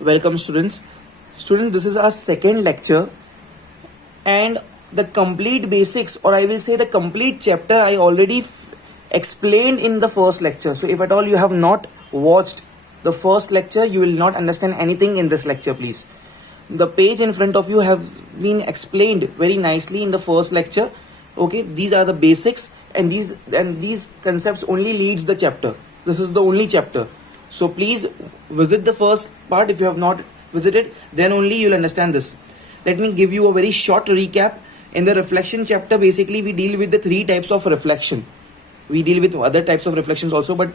Welcome students. Students, this is our second lecture and the complete basics, or I will say the complete chapter, I already explained in the first lecture. So if at all you have not watched the first lecture, you will not understand anything in this lecture, please. The page in front of you have been explained very nicely in the first lecture. Okay, these are the basics, and these concepts only leads the chapter. This is the only chapter. So please visit the first part. If you have not visited, then only you'll understand this. Let me give you a very short recap. In the reflection chapter, basically we deal with the three types of reflection. We deal with other types of reflections also, but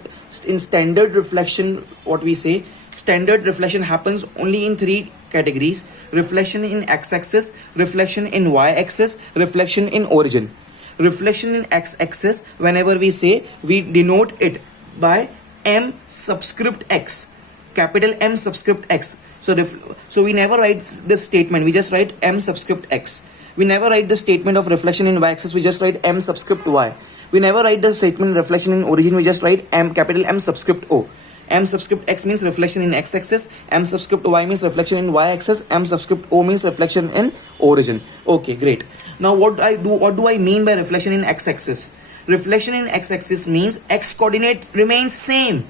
in standard reflection, what we say, standard reflection happens only in three categories: reflection in x-axis, reflection in y-axis, reflection in origin. Reflection in x-axis, whenever we say, we denote it by M subscript x, capital M subscript x. So we never write this statement, we just write M subscript x. We never write the statement of reflection in y-axis, we just write M subscript y. We never write the statement reflection in origin, we just write capital M subscript O. M subscript x means reflection in x-axis, M subscript y means reflection in y-axis, M subscript O means reflection in origin. Okay, great. Now what do I mean by reflection in x-axis? Reflection in x-axis means x coordinate remains same.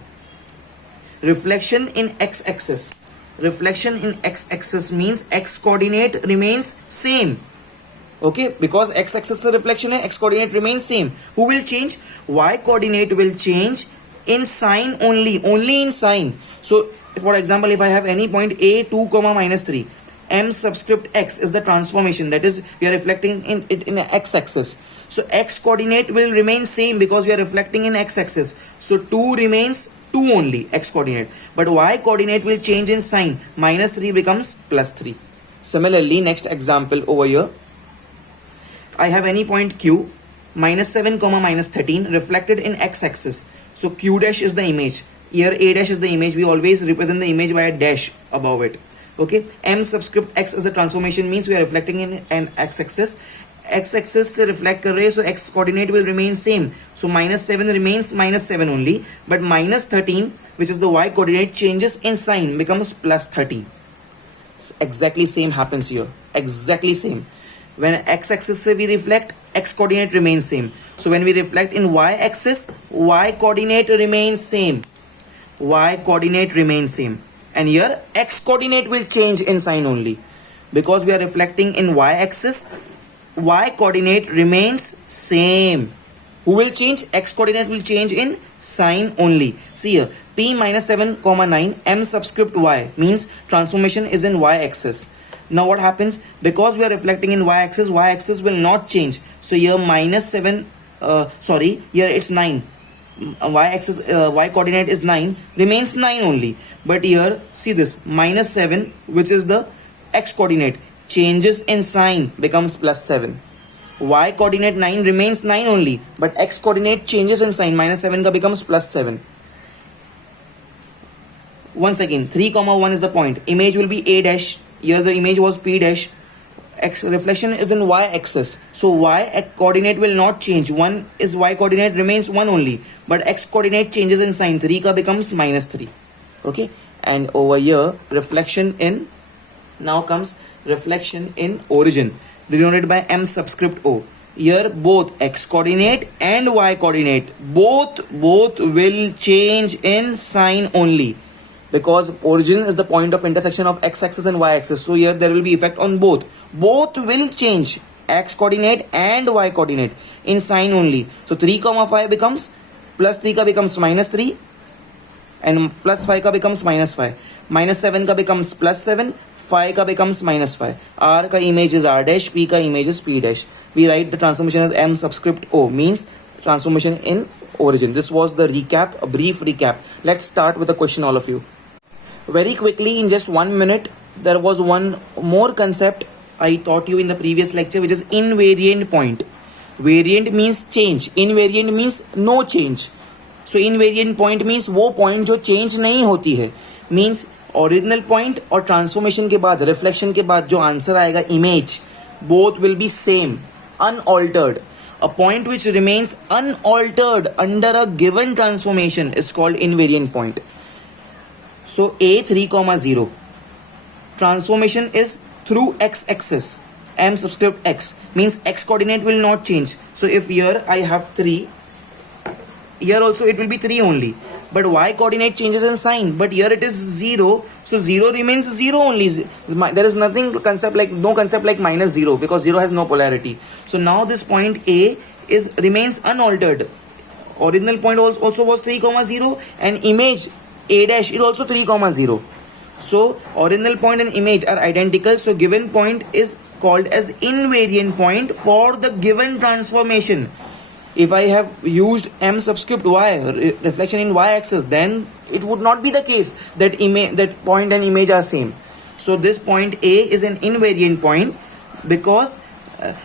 Reflection in x-axis. Reflection in x-axis means x coordinate remains same. Okay, because x-axis is reflection and x coordinate remains same. Who will change? Y coordinate will change in sign only in sign. So for example, if I have any point a 2, minus 3, M subscript x is the transformation, that is we are reflecting in it in x-axis. So x coordinate will remain same because we are reflecting in x-axis. So 2 remains 2 only, x coordinate. But y coordinate will change in sign. Minus 3 becomes plus 3. Similarly, next example over here. I have any point q, minus 7, minus 13 reflected in x-axis. So q dash is the image. Here a dash is the image. We always represent the image by a dash above it. Okay, M subscript x is the transformation, means we are reflecting in an x-axis. X-axis se reflect kar rahe, so x coordinate will remain same. So minus 7 remains minus 7 only, but minus 13, which is the y coordinate, changes in sign, becomes plus 13. So exactly same happens here. Exactly same. When x-axis se we reflect, x coordinate remains same. So when we reflect in y-axis, y coordinate remains same. Y coordinate remains same. And here x coordinate will change in sign only. Because we are reflecting in y-axis, y coordinate remains same. Who will change? X coordinate will change in sign only. See here, p minus 7, 9, M subscript y means transformation is in y-axis. Now what happens? Because we are reflecting in y-axis will not change. So here minus 7, here it's 9. Y-axis, y coordinate is 9, remains 9 only. But here, see this, minus 7, which is the x coordinate, changes in sign, becomes plus 7. Y coordinate 9 remains 9 only, but x coordinate changes in sign, minus 7 ka becomes plus 7. Once again, 3, 1 is the point. Image will be a dash. Here the image was p dash. X reflection is in y-axis. So y coordinate will not change. 1 is y coordinate, remains 1 only. But x coordinate changes in sign. 3 ka becomes minus 3. Okay. And over here, reflection in, now comes reflection in origin, denoted by M subscript O. Here both x coordinate and y coordinate, both will change in sign only. Because origin is the point of intersection of x-axis and y-axis. So here there will be effect on both. Both will change, x coordinate and y coordinate, in sign only. So 3, 5 becomes plus 3 ka becomes minus 3. And plus 5 ka becomes minus 5. Minus 7 ka becomes plus 7. 5 ka becomes minus 5. R ka image is R dash. P ka image is P dash. We write the transformation as M subscript O, means transformation in origin. This was the recap, a brief recap. Let's start with a question, all of you. Very quickly, in just 1 minute, there was one more concept I taught you in the previous lecture, which is invariant point. Variant means change. Invariant means no change. So invariant point means वो point जो change नहीं होती है. Means original point और transformation के बाद, reflection के बाद जो answer आएगा image, both will be same, unaltered. A point which remains unaltered under a given transformation is called invariant point. So a 3, 0. transformation is through x-axis. M subscript x means x coordinate will not change. So if here I have 3, here also it will be 3 only, but y coordinate changes in sign, but here it is 0, so 0 remains 0 only. There is nothing concept like, no concept like minus 0, because 0 has no polarity. So now this point A is remains unaltered. Original point also was 3 comma 0, and image A dash is also 3 comma 0. So original point and image are identical, so given point is called as invariant point for the given transformation. If I have used M subscript y, reflection in y axis, then it would not be the case that that point and image are same. So this point A is an invariant point because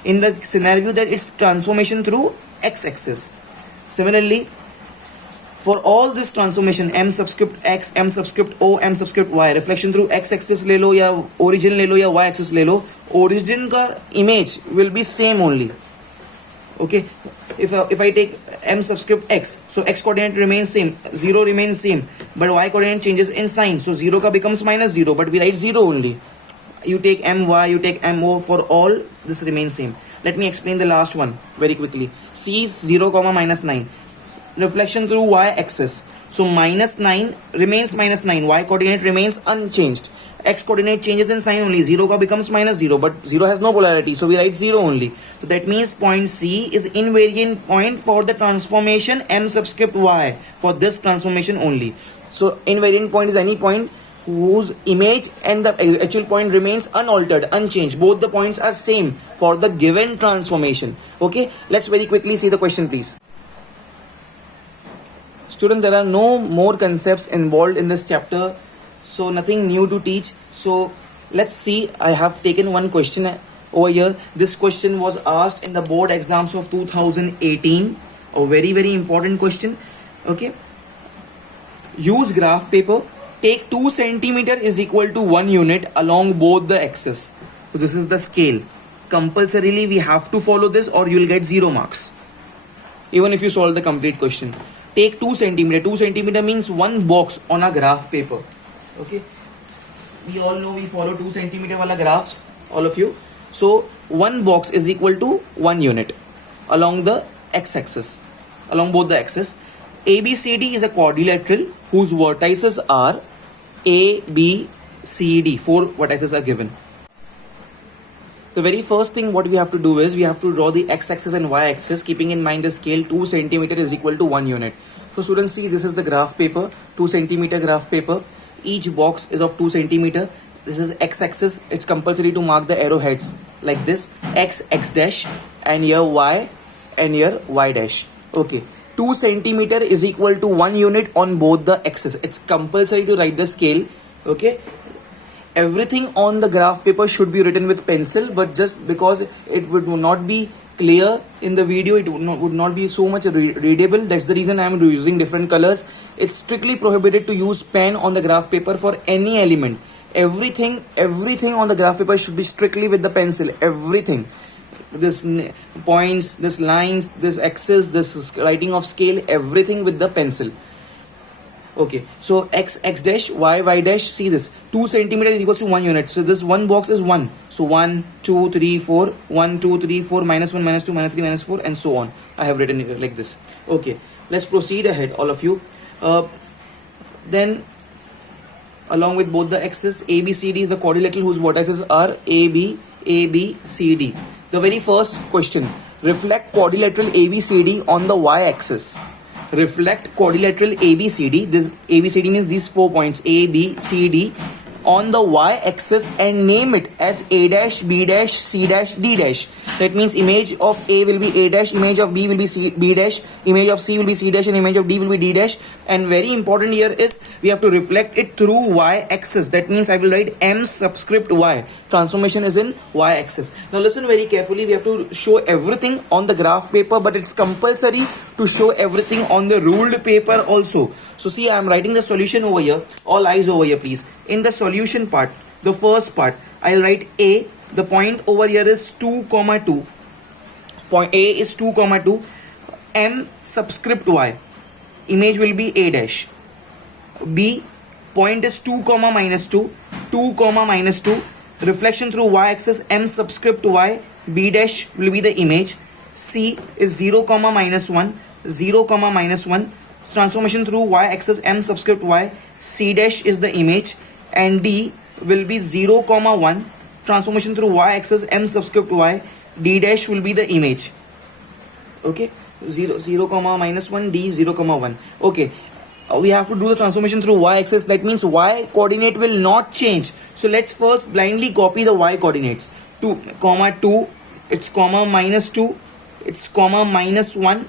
in the scenario that it's transformation through x axis. Similarly, for all this transformation M subscript x, M subscript o, M subscript y, reflection through x axis ले लो या origin ले लो या y axis ले लो, origin का image will be same only. Okay, if I take M subscript x, so x coordinate remains same, 0 remains same, but y coordinate changes in sign, so 0 ka becomes minus 0, but we write 0 only. You take my, you take mo, for all this remains same. Let me explain the last one very quickly. C is 0 comma minus 9, reflection through y axis, so minus 9 remains minus 9, y coordinate remains unchanged, x coordinate changes in sign only, 0 ka becomes minus 0, but 0 has no polarity, so we write 0 only. So that means point C is invariant point for the transformation M subscript y, for this transformation only. So invariant point is any point whose image and the actual point remains unaltered, unchanged. Both the points are same for the given transformation. Okay, let's very quickly see the question, please. Students, there are no more concepts involved in this chapter, so nothing new to teach. So let's see, I have taken one question over here. This question was asked in the board exams of 2018, a very important question. Okay, use graph paper, take 2 centimeter is equal to 1 unit along both the axes. So this is the scale. Compulsorily we have to follow this or you will get 0 marks, even if you solve the complete question. Take 2 centimeter. 2 centimeter means one box on a graph paper. Okay, we all know we follow 2 centimeter wala graphs, all of you. So one box is equal to 1 unit along the x-axis, along both the axes. ABCD is a quadrilateral whose vertices are A, B, C, D. 4 vertices are given. The very first thing what we have to do is we have to draw the x-axis and y-axis, keeping in mind the scale 2 centimeter is equal to 1 unit. So students, see, this is the graph paper, 2 centimeter graph paper. Each box is of 2 centimeter. This is x-axis. It's compulsory to mark the arrowheads like this, x, x dash, and here y, and here y dash. Okay, 2 centimeter is equal to 1 unit on both the axes. It's compulsory to write the scale. Okay, everything on the graph paper should be written with pencil, but just because it would not be clear in the video, it would not be so much readable. That's the reason I am using different colors. It's strictly prohibited to use pen on the graph paper for any element. Everything on the graph paper should be strictly with the pencil. Everything, this points, this lines, this axis, this writing of scale, everything with the pencil. Okay, so x, x dash, y, y dash. See this, 2 centimeter is equals to 1 unit. So this one box is 1. So 1, 2, 3, 4, 1, 2, 3, 4, minus 1, minus 2, minus 3, minus 4, and so on. I have written it like this. Okay, let's proceed ahead, all of you. Then, along with both the axes, A, B, C, D is the quadrilateral whose vertices are A, B, C, D. The very first question, reflect quadrilateral A, B, C, D on the y-axis. Reflect quadrilateral ABCD. This ABCD means these 4 points A, B, C, D on the y-axis and name it as A dash, B dash, C dash, D dash. That means image of A will be A dash, image of B will be B dash, image of C will be C dash, and image of D will be D dash. And very important here is we have to reflect it through y-axis. That means I will write M subscript y. Transformation is in y-axis. Now listen very carefully. We have to show everything on the graph paper, but it's compulsory to show everything on the ruled paper also. So see, I am writing the solution over here. All eyes over here, please. In the solution part, the first part, I'll write A. The point over here is 2, 2. Point A is 2, 2. M subscript y. Image will be A dash. B, point is 2, minus 2. 2 comma minus 2. Reflection through y-axis m subscript y, b dash will be the image. C is 0 comma minus 1, 0 comma minus 1. Transformation through y-axis m subscript y, c dash is the image, and D will be 0 comma 1. Transformation through y-axis m subscript y, D dash will be the image. Okay, 0 comma minus 1, D 0 comma 1. Okay, we have to do the transformation through y-axis. That means y coordinate will not change. So let's first blindly copy the y coordinates. 2 comma 2, it's comma minus 2, it's comma minus 1,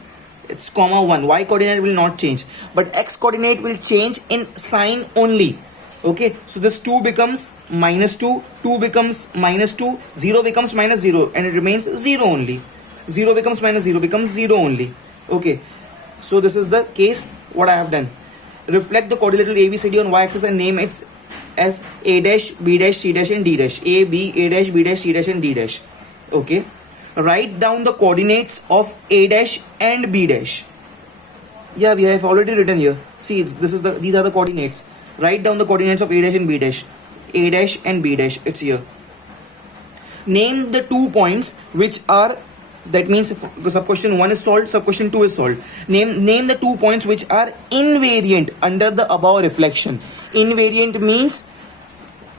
it's comma 1. Y coordinate will not change, but x coordinate will change in sign only. Okay, so this 2 becomes minus 2, 2 becomes minus 2, 0 becomes minus 0, and it remains 0 only. 0 becomes minus 0 becomes 0 only. Okay, so this is the case what I have done. Reflect the quadrilateral ABCD on y-axis and name it as A dash, B dash, C dash and D dash. A, B, A dash, B dash, C dash and D dash. Okay, write down the coordinates of A dash and B dash. Yeah, we have already written here. See, these are the coordinates. Write down the coordinates of A dash and B dash. A dash and B dash, it's here. Name the 2 points which are, that means if the sub question 1 is solved, sub question 2 is solved. Name the 2 points which are invariant under the above reflection. Invariant means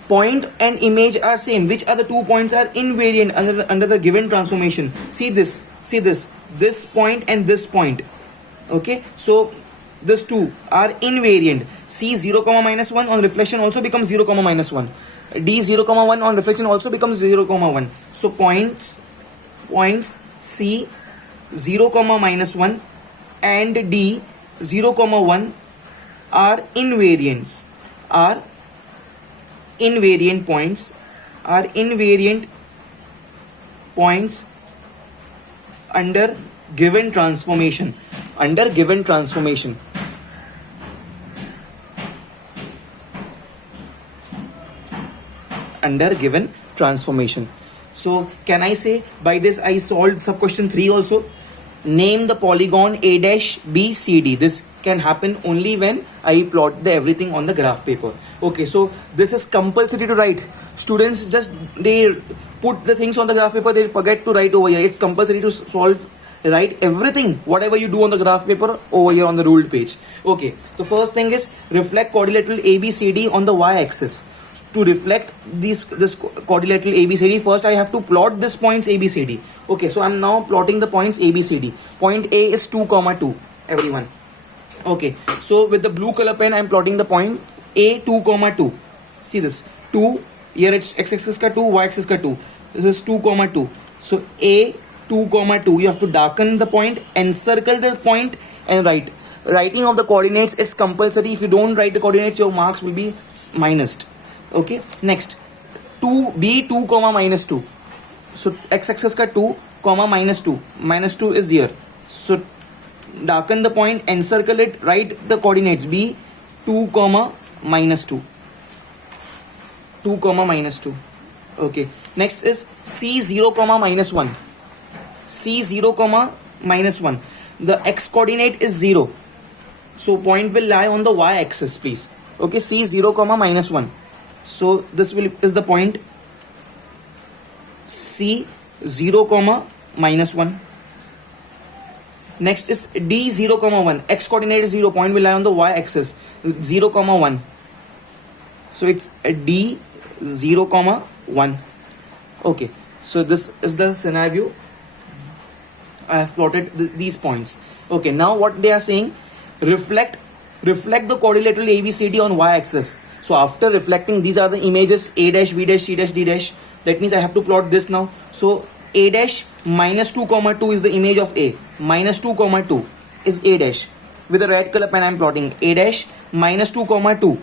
point and image are same. Which are the 2 points are invariant under the given transformation? See this, this point and this point. Okay, so these 2 are invariant. C 0 comma minus 1 on reflection also becomes 0 comma minus 1. D 0 comma 1 on reflection also becomes 0 comma 1. So points C 0 comma minus 1 and D 0 comma 1 are invariant points under given transformation. So can I say by this I solved sub question 3 also? Name the polygon A dash B C D. This can happen only when I plot everything on the graph paper. Okay, so this is compulsory to write. Students just they put the things on the graph paper, they forget to write over here. It's compulsory to write everything whatever you do on the graph paper over here on the ruled page. Okay, the first thing is reflect quadrilateral ABCD on the y-axis. To reflect this quadrilateral ABCD, first I have to plot this points ABCD. Okay, so I'm now plotting the points ABCD. Point A is 2 comma 2, everyone. Okay, so with the blue color pen I'm plotting the point A 2 comma 2. See this 2, here it's x-axis ka 2, y-axis ka 2. This is 2 comma 2. So A 2 comma 2, you have to darken the point, encircle the point and write. Writing of the coordinates is compulsory. If you don't write the coordinates, your marks will be minused. Okay, next 2 comma minus 2. So x-axis ka 2 comma minus 2 is here. So darken the point, encircle it, write the coordinates B 2 comma minus 2. Okay, next is C 0 comma minus 1. The x coordinate is 0, so point will lie on the y-axis, please. Okay, C 0 comma minus 1. So this is the point C 0 comma minus 1. Next is D 0 comma 1. X coordinate is 0. Point will lie on the y-axis. 0 comma 1. So it's D 0 comma 1. Okay. So this is the scenario. I have plotted these points. Okay. Now what they are saying, reflect the quadrilateral ABCD on y-axis. So after reflecting, these are the images A dash, B dash, C dash, D dash. That means I have to plot this now. So A dash minus 2 comma 2 is the image of A. Minus 2 comma 2 is A dash. With a red color pen I am plotting A dash minus 2 comma 2.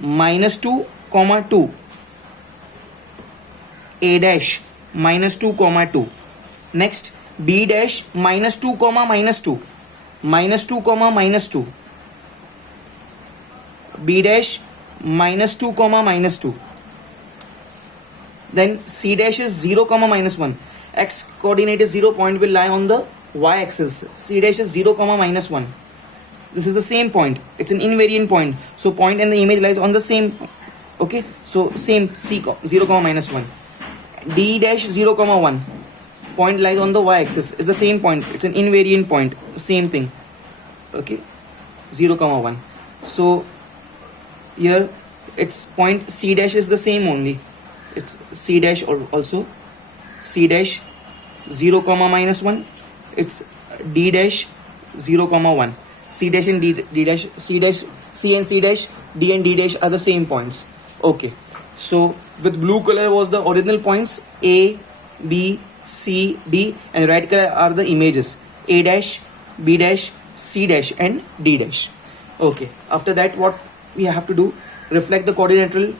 Minus 2 comma 2. A dash minus 2 comma 2. Next B dash minus 2 comma minus 2. Minus 2 comma minus 2. B dash minus 2 comma minus 2. Then C dash is 0 comma minus 1. X coordinate is 0, point will lie on the y-axis. C dash is 0 comma minus 1. This is the same point. It's an invariant point. So point and the image lies on the same Okay, so same c 0 comma minus 1, d dash 0 comma 1, point lies on the y-axis, is the same point, it's an invariant point, same thing. Okay, 0 comma 1. So here its point c dash is the same only, it's c dash, or also c dash 0 comma minus 1, it's d dash 0 comma 1. C dash and d dash, c dash, c and c dash, d and d dash are the same points. Okay, so with blue color was the original points, a, b, c, d, and red color are the images, a dash, b dash, c dash, and d dash. Okay, after that what we have to do, reflect the coordinatal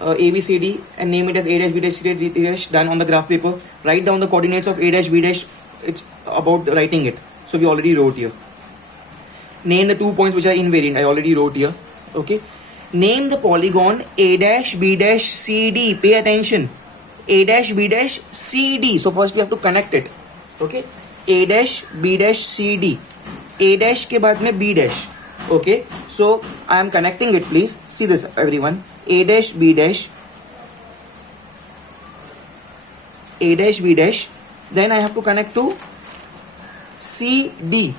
a, b, c, d, and name it as a dash, b dash, c dash, d dash, done on the graph paper. Write down the coordinates of a dash, b dash, it's about writing it, so we already wrote here. Name the 2 points which are invariant, I already wrote here. Okay, name the polygon a dash, b dash, c, d, pay attention, a dash, b dash, c, d. So first you have to connect it. Okay, a dash, b dash, c, d, a dash के बाद में b dash. Okay, so I am connecting it, please see this everyone, a dash, b dash, a dash, b dash, then I have to connect to c, d,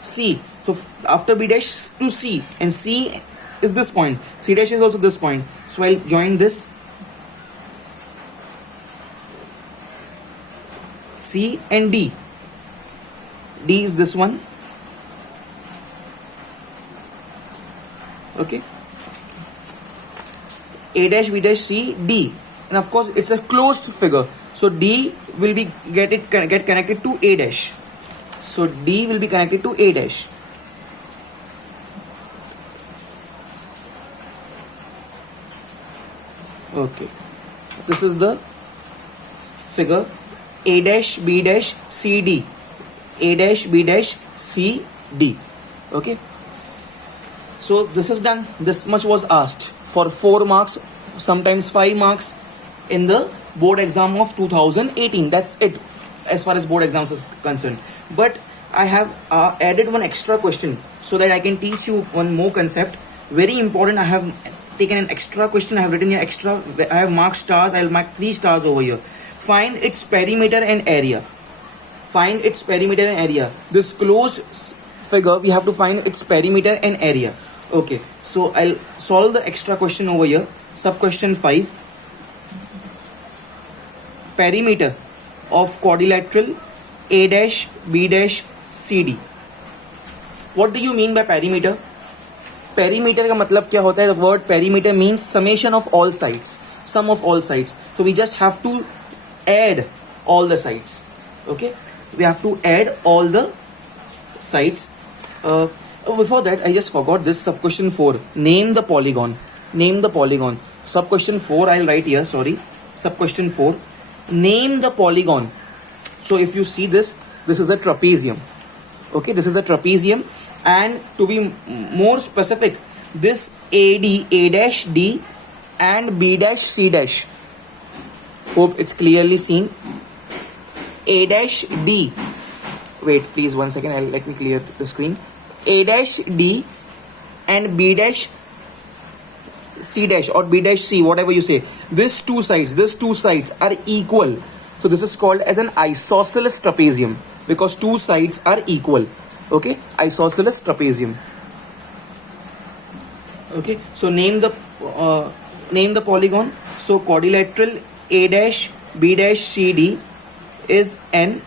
c. So after b dash to c, and c is this point, c dash is also this point, so I'll join this c and d, d is this one. Okay, a dash, b dash, c, d, and of course it's a closed figure, so d will be get connected to a dash, so d will be connected to a dash. Okay, this is the figure, a dash, b dash, c, d, a dash, b dash, c, d. Okay, so this is done. This much was asked for 4 marks, sometimes 5 marks in the board exam of 2018. That's it as far as board exams is concerned. But I have added one extra question so that I can teach you one more concept. Very important. I have taken an extra question. I have written here extra. I have marked stars. I will mark 3 stars over here. Find its perimeter and area. Find its perimeter and area. This closed figure, we have to find its perimeter and area. Okay, so I'll solve the extra question over here. Sub question 5. Perimeter of quadrilateral a dash, b dash, c, d. What do you mean by perimeter? Perimeter का मतलब क्या होता है? The word perimeter means summation of all sides, sum of all sides. So we just have to add all the sides. Okay, we have to add all the sides. Before that, I just forgot this sub question 4. Name the polygon. Name the polygon. Sub question 4 I'll write here. Sorry, sub question 4. Name the polygon. So if you see this, this is a trapezium. Okay, this is a trapezium, and to be more specific, this AD, A dash D, and B dash C dash. Hope it's clearly seen. A dash D. Wait, please 1 second. Let me clear the screen. A dash D and B dash C dash or B dash C, whatever you say. These two sides are equal. So this is called as an isosceles trapezium because 2 sides are equal. Okay, isosceles trapezium. Okay, so name the polygon. So quadrilateral A dash B dash C D is an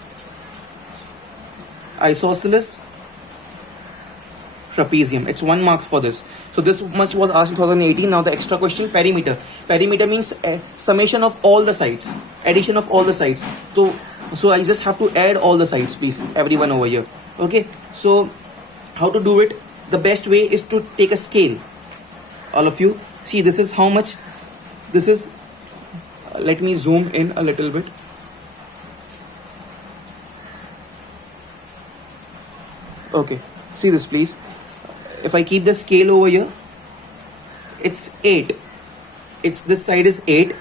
isosceles trapezium. It's 1 mark for this. So this much was asked in 2018. Now the extra question, perimeter. Perimeter means summation of all the sides, addition of all the sides. So I just have to add all the sides, please, everyone over here. Okay, so how to do it? The best way is to take a scale. All of you see, this is how much this is. Let me zoom in a little bit. Okay, see this please. If I keep the scale over here, it's 8. It's this side is 8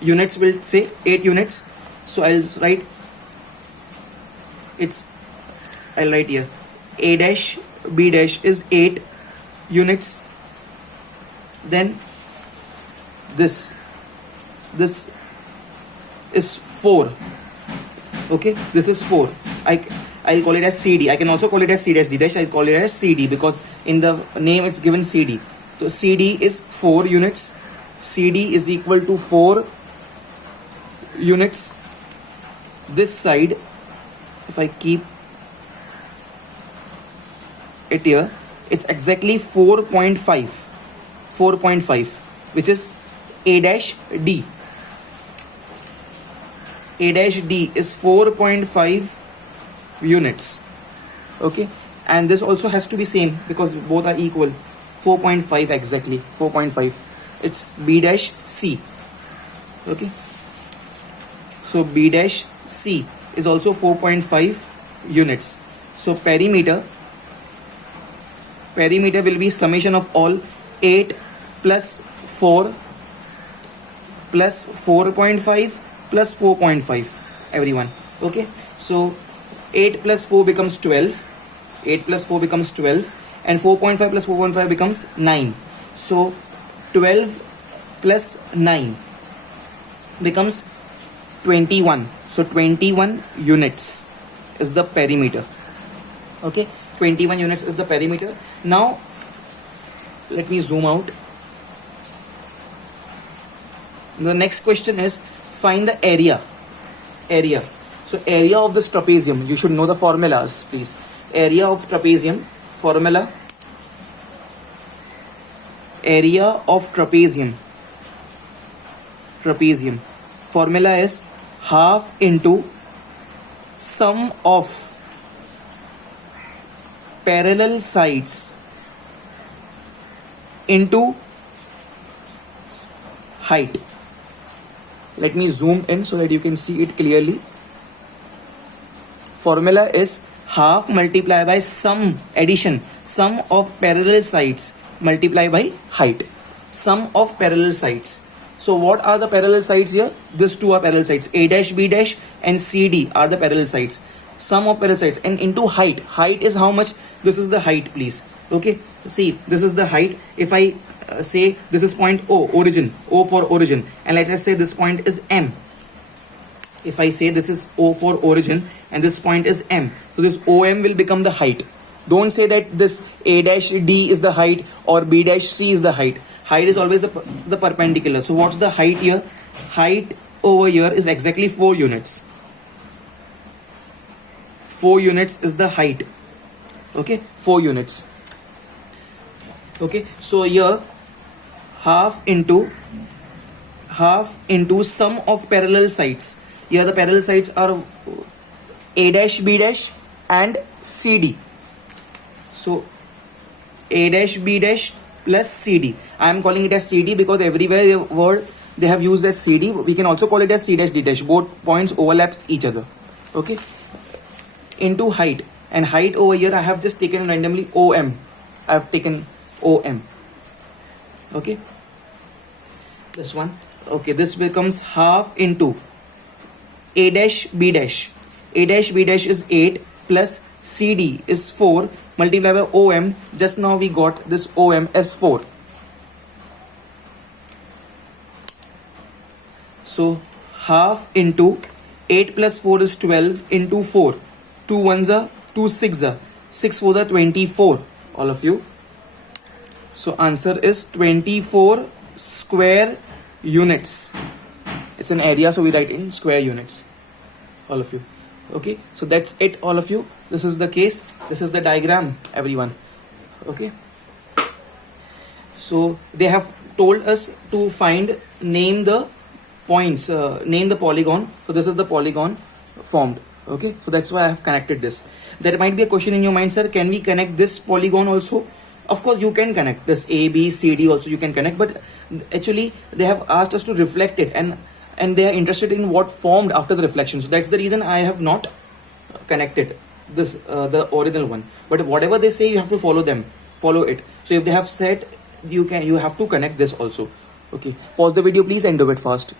units, will say 8 units. So I'll write here A dash B dash is 8 units. Then this is 4. Okay, this is 4. I'll call it as CD. I can also call it as C dash D dash. I'll call it as CD because in the name it's given CD. So CD is 4 units. CD is equal to 4 units. This side, if I keep it here, it's exactly 4.5, which is A dash D. A dash D is 4.5 units. Okay, and this also has to be same because both are equal. 4.5 exactly, 4.5. It's B dash C. Okay, so B dash C is also 4.5 units. So perimeter will be summation of all 8 plus 4 plus 4.5 plus 4.5, everyone. Okay, so 8 plus 4 becomes 12. 8 plus 4 becomes 12, and 4.5 plus 4.5 becomes 9. So 12 plus 9 becomes 21. So 21 units is the perimeter. Okay, 21 units is the perimeter. Now let me zoom out. The next question is find the area. So area of this trapezium, you should know the formulas, please. Area of trapezium, formula. Area of trapezium formula is half into sum of parallel sides into height. Let me zoom in so that you can see it clearly. Formula is half multiplied by sum of parallel sides multiplied by height. Sum of parallel sides. So what are the parallel sides here? These two are parallel sides. A dash, B dash and CD are the parallel sides. Sum of parallel sides, and into height. Height is how much? This is the height, please. Okay, see, this is the height. If I say this is point O, origin, O for origin, and let us say this point is M. If I say this is O for origin and this point is M, so this OM will become the height. Don't say that this A dash D is the height or B dash C is the height. Height is always the perpendicular. So what's the height here? Height over here is exactly 4 units. 4 units is the height. Okay, 4 units. Okay, so here half into sum of parallel sides. Here the parallel sides are A dash, B dash and CD. So A dash, B dash plus CD. I am calling it as CD because everywhere word they have used as CD. We can also call it as C dash, D dash. Both points overlap each other. Okay, into height, and height over here I have just taken randomly OM. I have taken OM. Okay, this one. Okay, this becomes half into A dash, B dash. A dash, B dash is 8 plus CD is 4 multiplied by OM. Just now we got this OM as 4. So half into 8 plus 4 is 12 into 4. 2 ones are 2 6 are 6 4 are 24. All of you. So answer is 24 square units. It's an area, so we write in square units. All of you. Okay, so that's it, all of you. This is the case. This is the diagram, everyone. Okay, so they have told us to name the points, name the polygon. So this is the polygon formed. Okay, so that's why I have connected this. There might be a question in your mind, sir, can we connect this polygon also? Of course you can connect this A, B, C, D also you can connect, but actually they have asked us to reflect it, and they are interested in what formed after the reflection. So that's the reason I have not connected this the original one. But whatever they say, you have to follow it. So if they have said, you have to connect this also. Okay, pause the video please and do it fast.